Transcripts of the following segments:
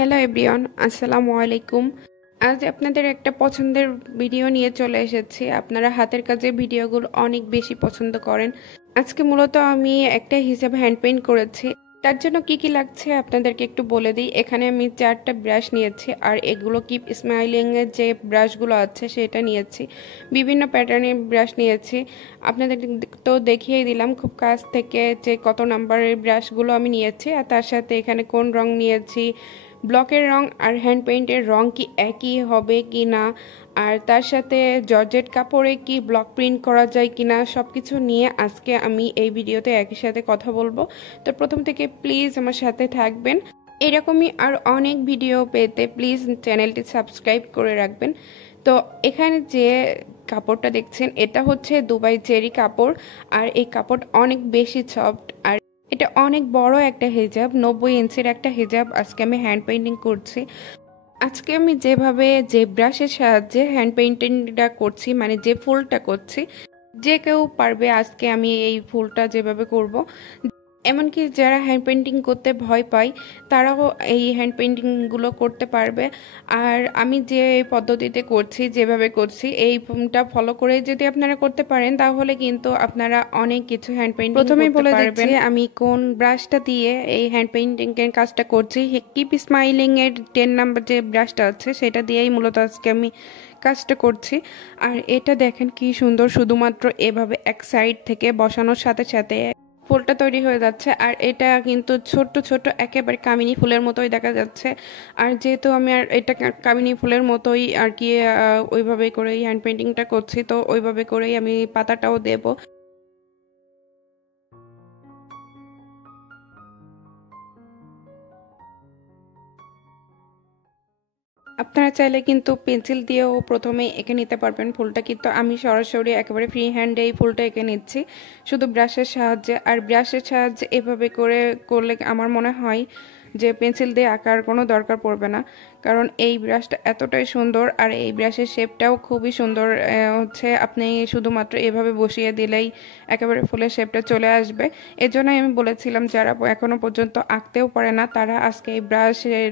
Hello everyone, আসসালামু আলাইকুম। আজ আপনাদের একটা পছন্দের ভিডিও নিয়ে চলে এসেছি। আপনারা হাতের কাজের ভিডিওগুলো অনেক বেশি পছন্দ করেন। আজকে মূলত আমি একটা হিসাব হ্যান্ড পেইন্ট করেছি। তার জন্য কি কি লাগছে আপনাদেরকে একটু বলে দিই। এখানে আমি 4টা ব্রাশ নিয়েছি, আর এগুলো কিপ স্মাইলিং এর যে ব্রাশগুলো আছে সেটা নিয়েছি। বিভিন্ন প্যাটার্নের ব্রাশ নিয়েছি। আপনাদের তো দেখিয়ে দিলাম খুব কাছ থেকে যে কত নাম্বারের ব্রাশগুলো আমি নিয়েছি, আর তার সাথে এখানে কোন রং নিয়েছি, ব্লকের রং আর হ্যান্ড পেইন্টের রং কি একই হবে কি না, আর তার সাথে জর্জেট কাপড়ে কি ব্লক প্রিন্ট করা যায় কি না, সব কিছু নিয়ে আজকে আমি এই ভিডিওতে একই সাথে কথা বলবো। তো প্রথম থেকে প্লিজ আমার সাথে থাকবেন। এরকমই আর অনেক ভিডিও পেতে প্লিজ চ্যানেলটি সাবস্ক্রাইব করে রাখবেন। তো এখানে যে কাপড়টা দেখছেন এটা হচ্ছে দুবাই চেরি কাপড়, আর এই কাপড় অনেক বেশি সফট, আর এটা অনেক বড় একটা হিজাব, 90 ইঞ্চির একটা হিজাব আজকে আমি হ্যান্ড পেইন্টিং করছি। আজকে আমি যেভাবে যে ব্রাশের সাহায্যে হ্যান্ড পেইন্টিংটা করছি, মানে যে ফুলটা করছি, যে কেউ পারবে আজকে আমি এই ফুলটা যেভাবে করব। এমনকি যারা হ্যান্ড পেইন্টিং করতে ভয় পায় তারাও এই হ্যান্ড পেইন্টিংগুলো করতে পারবে। আর আমি যে পদ্ধতিতে করছি, যেভাবে করছি, এইটা ফলো করে যদি আপনারা করতে পারেন তাহলে কিন্তু আপনারা অনেক কিছু হ্যান্ড পেইন্টিং প্রথমেই বলে দিচ্ছি আমি কোন ব্রাশটা দিয়ে এই হ্যান্ড পেইন্টিং এর কাজটা করছি। কিপ স্মাইলিং এর 10 নাম্বার যে ব্রাশটা আছে সেটা দিয়েই মূলত আজকে আমি কাজটা করছি। আর এটা দেখেন কি সুন্দর, শুধুমাত্র এভাবে এক সাইড থেকে বসানোর সাথে সাথে ফুলটা তৈরি হয়ে যাচ্ছে। আর এটা কিন্তু ছোট ছোট একেবারে কামিনী ফুলের মতোই দেখা যাচ্ছে। আর যেহেতু আমি আর এটা কামিনী ফুলের মতোই আর কি ওইভাবে করেই হ্যান্ড পেইন্টিংটা করছি, তো ওইভাবে করেই আমি পাতাটাও দেব। আপনারা চাইলে কিন্তু পেন্সিল দিয়েও প্রথমে এঁকে নিতে পারবেন ফুলটা, কিন্তু আমি সরাসরি একেবারে ফ্রি হ্যান্ডে এই ফুলটা এঁকে নিচ্ছি শুধু ব্রাশের সাহায্যে। আর ব্রাশের সাহায্যে এভাবে করলে আমার মনে হয় যে পেন্সিল দিয়ে আঁকার কোনো দরকার পড়বে না, কারণ এই ব্রাশটা এতটাই সুন্দর আর এই ব্রাশের শেপটাও খুবই সুন্দর। হচ্ছে আপনি শুধুমাত্র এভাবে বসিয়ে দিলেই একেবারে ফুলের শেপটা চলে আসবে। এজন্যই আমি বলেছিলাম যারা এখনো পর্যন্ত আঁকতেও পারে না তারা আজকে এই ব্রাশের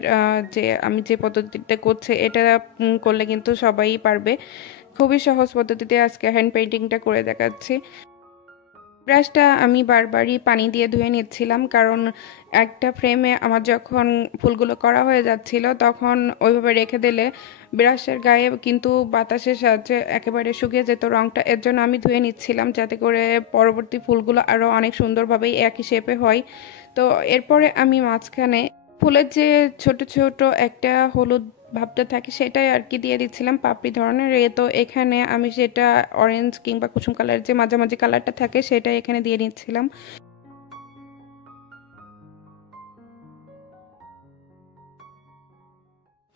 যে আমি যে পদ্ধতিতে করছে এটা করলে কিন্তু সবাই পারবে। খুবই সহজ পদ্ধতিতে আজকে হ্যান্ড পেইন্টিংটা করে দেখাচ্ছি। ব্রাশটা আমি বারবারই পানি দিয়ে ধুয়ে নিচ্ছিলাম, কারণ একটা ফ্রেমে আমার যখন ফুলগুলো করা হয়ে যাচ্ছিল তখন ওইভাবে রেখে দিলে ব্রাশের গায়ে কিন্তু বাতাসের সাহায্যে একেবারে শুকিয়ে যেত রঙটা। এর জন্য আমি ধুয়ে নিচ্ছিলাম যাতে করে পরবর্তী ফুলগুলো আরও অনেক সুন্দরভাবেই একই শেপে হয়। তো এরপরে আমি মাঝখানে ফুলের যে ছোট ছোট একটা হলুদ ভাবটা থাকে সেটাই আর কি দিয়ে দিচ্ছিলাম পাপড়ি ধরনের। তো এখানে আমি সেটা অরেঞ্জ কিংবা কুসুম কালার যে মাঝামাঝি কালারটা থাকে সেটাই এখানে দিয়ে নিচ্ছিলাম।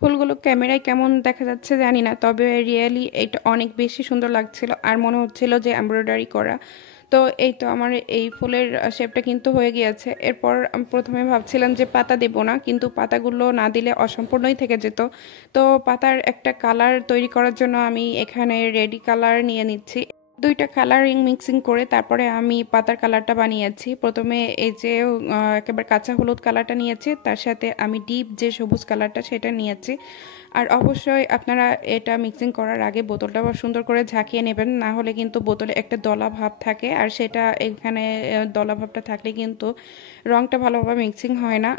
ফুলগুলো ক্যামেরায় কেমন দেখা যাচ্ছে জানি না, তবে রিয়েলি এটা অনেক বেশি সুন্দর লাগছিল আর মনে হচ্ছিল যে এমব্রয়ডারি করা। তো এই তো আমার এই ফুলের শেপটা কিন্তু হয়ে গিয়েছে। এরপর আমি প্রথমে ভাবছিলাম যে পাতা দেব না, কিন্তু পাতাগুলো না দিলে অসম্পূর্ণই থেকে যেত। তো পাতার একটা কালার তৈরি করার জন্য আমি এখানে রেডি কালার নিয়ে নিচ্ছি। দুইটা কালারিং মিক্সিং করে তারপরে আমি পাতার কালারটা বানিয়েছি। প্রথমে এই যে একেবারে কাঁচা হলুদ কালারটা নিয়েছি, তার সাথে আমি ডিপ যে সবুজ কালারটা সেটা নিয়েছি। আর অবশ্যই আপনারা এটা মিক্সিং করার আগে বোতলটা সুন্দর করে ঝাঁকিয়ে নেবেন, না হলে কিন্তু বোতলে একটা দলা ভাব থাকে, আর সেটা এখানে দলা ভাবটা থাকলে কিন্তু রংটা ভালোভাবে মিক্সিং হয় না।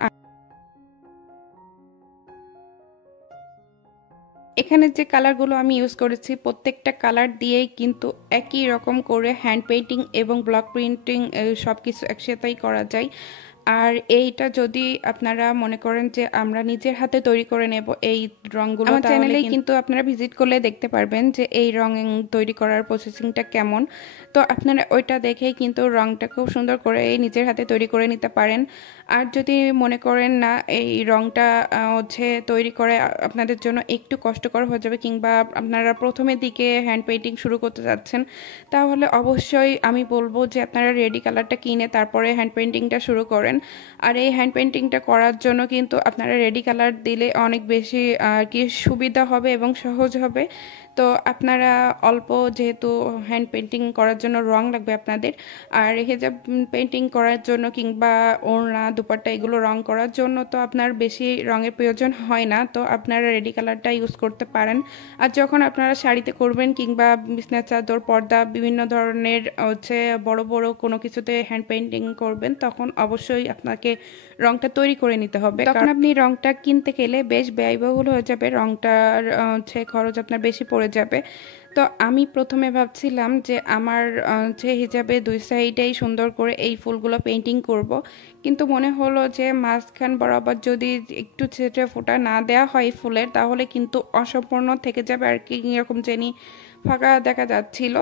এখানে যে কালারগুলো আমি ইউজ করেছি প্রত্যেকটা কালার দিয়েই কিন্তু একই রকম করে হ্যান্ড পেইন্টিং এবং ব্লক প্রিন্টিং সব কিছু একসাথেই করা যায়। আর এইটা যদি আপনারা মনে করেন যে আমরা নিজের হাতে তৈরি করে নেব এই রঙগুলো, আমার চ্যানেলে কিন্তু আপনারা ভিজিট করলে দেখতে পারবেন যে এই রং তৈরি করার প্রসেসিংটা কেমন। তো আপনারা ওইটা দেখেই কিন্তু রংটা খুব সুন্দর করে নিজের হাতে তৈরি করে নিতে পারেন। আর যদি মনে করেন না এই রংটা হচ্ছে তৈরি করে আপনাদের জন্য একটু কষ্টকর হয়ে যাবে, কিংবা আপনারা প্রথমের দিকে হ্যান্ড পেইন্টিং শুরু করতে যাচ্ছেন, তাহলে অবশ্যই আমি বলবো যে আপনারা রেডি কালারটা কিনে তারপরে হ্যান্ড পেইন্টিংটা শুরু করেন। আর এই হ্যান্ড পেইন্টিংটা করার জন্য কিন্তু আপনারা রেডি কালার দিলে অনেক বেশি আর কি সুবিধা হবে এবং সহজ হবে। তো আপনারা অল্প যেহেতু হ্যান্ড পেন্টিং করার জন্য রং লাগবে আপনাদের, আর হিজাব পেন্টিং করার জন্য কিংবা ওড়না দুপাট্টা এগুলো রং করার জন্য তো আপনার বেশি রঙের প্রয়োজন হয় না, তো আপনারা রেডি কালারটা ইউজ করতে পারেন। আর যখন আপনারা শাড়িতে করবেন কিংবা বিছনা চাদর পর্দা বিভিন্ন ধরনের বড় বড় কোনো কিছুতে হ্যান্ড পেন্টিং করবেন, তখন অবশ্যই আপনাকে রংটা তৈরি করে নিতে হবে। তখন আপনি রংটা কিনতে গেলে বেশ ব্যয়বহুল হয়ে যাবে, রংটার খরচ আপনার বেশি পড়ে যাবে। তো আমি প্রথমে ভাবছিলাম যে আমার হিজাবে দুই সাইডেই সুন্দর করে এই ফুলগুলো পেন্টিং করব, কিন্তু মনে হলো যে মাঝখান বরাবর যদি একটু ছেঁচে ফোঁটা না দেওয়া হয় ফুলের, তাহলে কিন্তু অসম্পূর্ণ থেকে যাবে আর কি, এরকম জানি ফাঁকা দেখা যাচ্ছিল।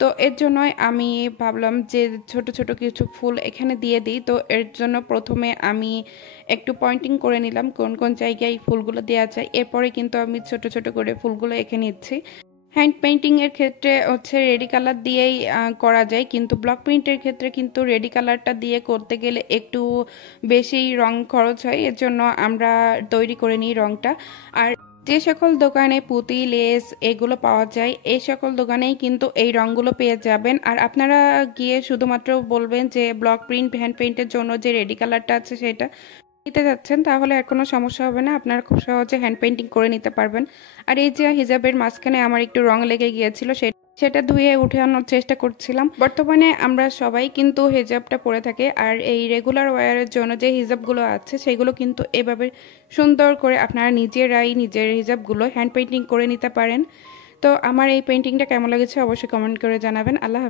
তো এর জন্যই আমি ভাবলাম যে ছোট ছোট কিছু ফুল এখানে দিয়ে দিই। তো এর জন্য প্রথমে আমি একটু পয়েন্টিং করে নিলাম কোন কোন জায়গায় ফুলগুলো দেওয়া যায়, এরপরে কিন্তু আমি ছোট ছোট করে ফুলগুলো এঁকে নিচ্ছি। হ্যান্ড পেইন্টিং এর ক্ষেত্রে রেডি কালার দিয়েই করা যায়, কিন্তু ব্লক প্রিন্টের ক্ষেত্রে কিন্তু রেডি কালারটা দিয়ে করতে গেলে একটু বেশি রং খরচ হয়, এর জন্য আমরা তৈরি করে নিই রংটা। আর যে সকল দোকানে পুঁতি লেস এগুলো পাওয়া যায়, এই সকল দোকানেই কিন্তু এই রঙগুলো পেয়ে যাবেন। আর আপনারা গিয়ে শুধুমাত্র বলবেন যে ব্লক প্রিন্ট হ্যান্ড পেইন্টের জন্য যে রেডি কালারটা আছে সেটা নিতে যাচ্ছেন, তাহলে আর কোনো সমস্যা হবে না, আপনারা খুব সহজে হ্যান্ড পেইন্টিং করে নিতে পারবেন। আর এই যে হিজাবের মাঝখানে আমার একটু রং লেগে গিয়েছিল, সেটা ধুয়ে উঠে আনার চেষ্টা করছিলাম। বর্তমানে আমরা সবাই কিন্তু হিজাবটা পরে থাকি, আর এই রেগুলার ওয়্যারের জন্য যে হিজাবগুলো আছে সেগুলো কিন্তু এভাবে সুন্দর করে আপনারা নিজেরাই নিজের হিজাবগুলো হ্যান্ড পেইন্টিং করে নিতে পারেন। তো আমার এই পেইন্টিংটা কেমন লেগেছে অবশ্যই কমেন্ট করে জানাবেন। আল্লাহ হাফেজ।